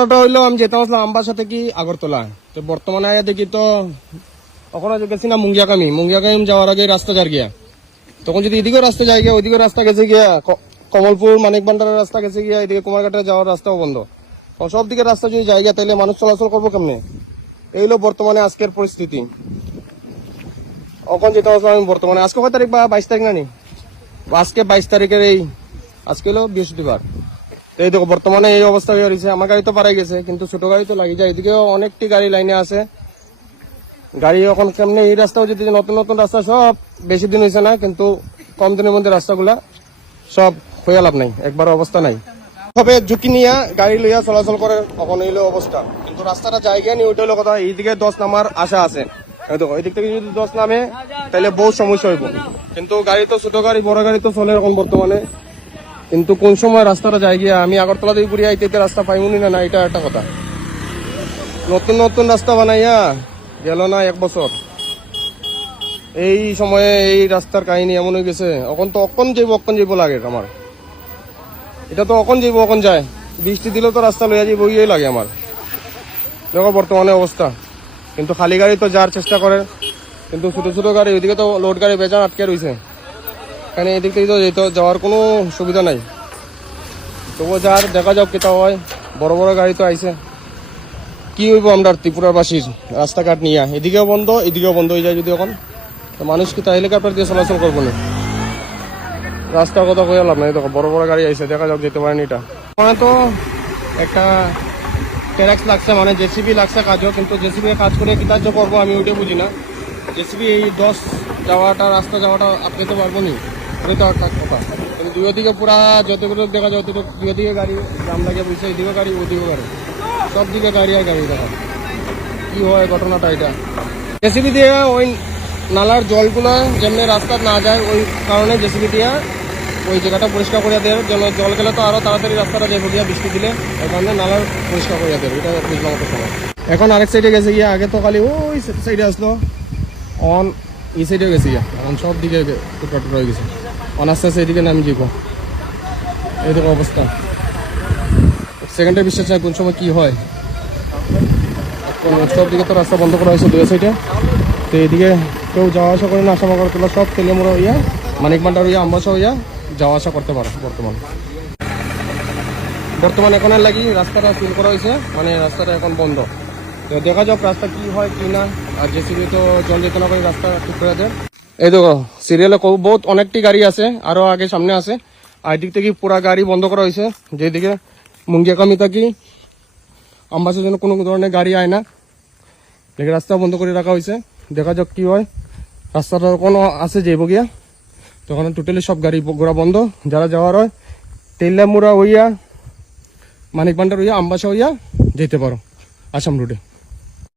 ঘটনাটা হইলো আমি যেতাম আসলাম আমবাসা থেকে আগরতলা। তো বর্তমানে আয়া দেখি তো ওখানে গেছি না মুঙ্গিয়াকামি যাওয়ার আগে রাস্তা যার গিয়া, তখন যদি এদিকেও রাস্তা যায় গিয়া, ওইদিকে রাস্তা গেছে গিয়া কমলপুর মানিক ভান্ডারের রাস্তা গেছে গিয়া, এদিকে কুমারঘাটে যাওয়ার রাস্তাও বন্ধ। সব দিকে রাস্তা যদি জায়গা তাইলে মানুষ চলাচল করবো কেমনে? এই হলো বর্তমানে আজকের পরিস্থিতি। এখন যেটা আমি বর্তমানে আজকে কয় তারিখ বা 22 তারিখ না নি, আজকে 22 তারিখের এই আজকে হলো বৃহস্পতিবার। এই দেখো বর্তমানে এই অবস্থা হয়ে রয়েছে। আমার গাড়ি তো পারাই গেছে, কিন্তু ছোট গাড়ি তো লাগিয়ে যায়। এদিকেও অনেকটি গাড়ি লাইনে আছে। গাড়ি এখন কেমনে এই রাস্তাও যদি নতুন নতুন রাস্তা সব বেশি দিন হয়েছে না, কিন্তু কম দিনের মধ্যে রাস্তাগুলা সব হয়ে লাভ নাই, একবার অবস্থা নাই। তবে ঝুঁকি নিয়ে গাড়ি লইয়া চলাচল করে তখন এইলো অবস্থা, কিন্তু রাস্তাটা জায়গা নিয়ে ওইটা হলো কথা। এইদিকে 10 নামার আশা আছে, দেখো এই দিক থেকে যদি 10 নামে তাহলে বহু সমস্যা হইব। কিন্তু গাড়ি তো ছোট গাড়ি বড় গাড়ি তো চলে এখন বর্তমানে, কিন্তু কোন সময় রাস্তাটা যায় গিয়া আমি আগরতলা দিয়ে ঘুরিয়ে আইতে রাস্তা পাইমুনি না, এটা একটা কথা। নতুন নতুন রাস্তা বানাইয়া গেল না 1 বছর, এই সময়ে এই রাস্তার কাহিনী এমন হয়ে গেছে। এখন তো অকন যাইব লাগে আমার, এটা তো অকন যাইব অকন যায়। বৃষ্টি দিলেও তো রাস্তা লইয়া যাইব ইয়ে লাগে আমার। দেখো বর্তমানে অবস্থা, কিন্তু খালি গাড়ি তো যাওয়ার চেষ্টা করে, কিন্তু ছোট ছোট গাড়ি ওইদিকে তো লোড গাড়ি বেজান আটকে রয়েছে। এখানে এদিক থেকে তো যাওয়ার কোনো সুবিধা নাই। তবুও যার দেখা যাক কেটা হয়। বড় বড় গাড়ি তো আইছে, কি হইব আমরা ত্রিপুরাবাসীর রাস্তাঘাট নিয়ে? এদিকেও বন্ধ এদিকেও বন্ধ হয়ে যায় যদি এখন, তো মানুষ কি তা হেলিকপ্টার দিয়ে চলাচল করবো না? রাস্তার কথা কয়ে লাভ নাই। দেখো বড় বড় গাড়ি আইছে, দেখা যাক যেতে পারেনি এটা। মানে তো একটা ট্যাক্স লাগছে, মানে জেসিবি লাগছে কাজও, কিন্তু জেসিবি কাজ করে কি কাজ করবো আমি ওইটা বুঝি না। জেসিবি এই 10 যাওয়াটা রাস্তা যাওয়াটা আটকাইতে পারবো নি, ওই তো একটা কথা। কিন্তু দুই দিকে পুরা যতগুলো দেখা যায় অতটুকু দুই দিকে গাড়ি জাম লাগিয়ে বুঝছে, এদিকে গাড়ি ওদিকে গাড়ি, সব দিকে গাড়ি আর গাড়ি। দেখা কি হয় ঘটনাটা এটা। জেসিবি দিয়ে ওই নালার জলগুলো যেমনি রাস্তা না যায়, ওই কারণে জেসিবি দিয়ে ওই জায়গাটা পরিষ্কার করে দেওয়ার জন্য। জল গেলে তো আরো তাড়াতাড়ি রাস্তাটা যাবো গিয়া বৃষ্টি দিলে, এই কারণে নালার পরিষ্কার করে দেবে, এটা বুঝলাম তো সময়। এখন আরেক সাইডে গেছে গিয়া, আগে তো খালি ওই সাইডে আসলো, অন এই সাইডে গেছে গিয়া, এখন সব দিকে টুকরা হয়ে গেছে। অন আস্তে আস্তে এদিকে নামি যাবো, এই দেখো অবস্থা। সেকেন্ডে বিশ্বাস নাই কোন সময় কি হয়। সব দিকে তো রাস্তা বন্ধ করা হয়েছে দুই সাইডে, তো এদিকে কেউ যাওয়া আসা করে না। আসামা করে তোলা সব তেলেমুড়া হইয়া মানিক ভান্ডার হইয়া আমবাসা হইয়া যাওয়া আসা করতে পারো। বর্তমান এখন লাগি রাস্তাটা ফিল করা হয়েছে, মানে রাস্তাটা এখন বন্ধ। তো দেখা যাক রাস্তা কি হয় কি না। আর জেসিবি তো জল যেতে না করে রাস্তা ঠিক করে দেয়। এই দেখো সিরিয়ালে বহুত অনেকটি গাড়ি আছে, আরো আগে সামনে আছে। আর এদিক থেকে পুরা গাড়ি বন্ধ করা হয়েছে, যেদিকে মুঙ্গিয়াকামি থাকি আমবাসার জন্য কোনো ধরনের গাড়ি আয় না, দেখে রাস্তা বন্ধ করে রাখা হয়েছে। দেখা যাক কি হয়। রাস্তাটা কোনো আছে যাইব গিয়া, তখন টোটালি সব গাড়ি ঘোড়া বন্ধ। যারা যাওয়ার হয় তেলামুড়া হইয়া মানিক ভান্ডার হইয়া আমবাসা হইয়া যেতে পারো আসাম রুটে।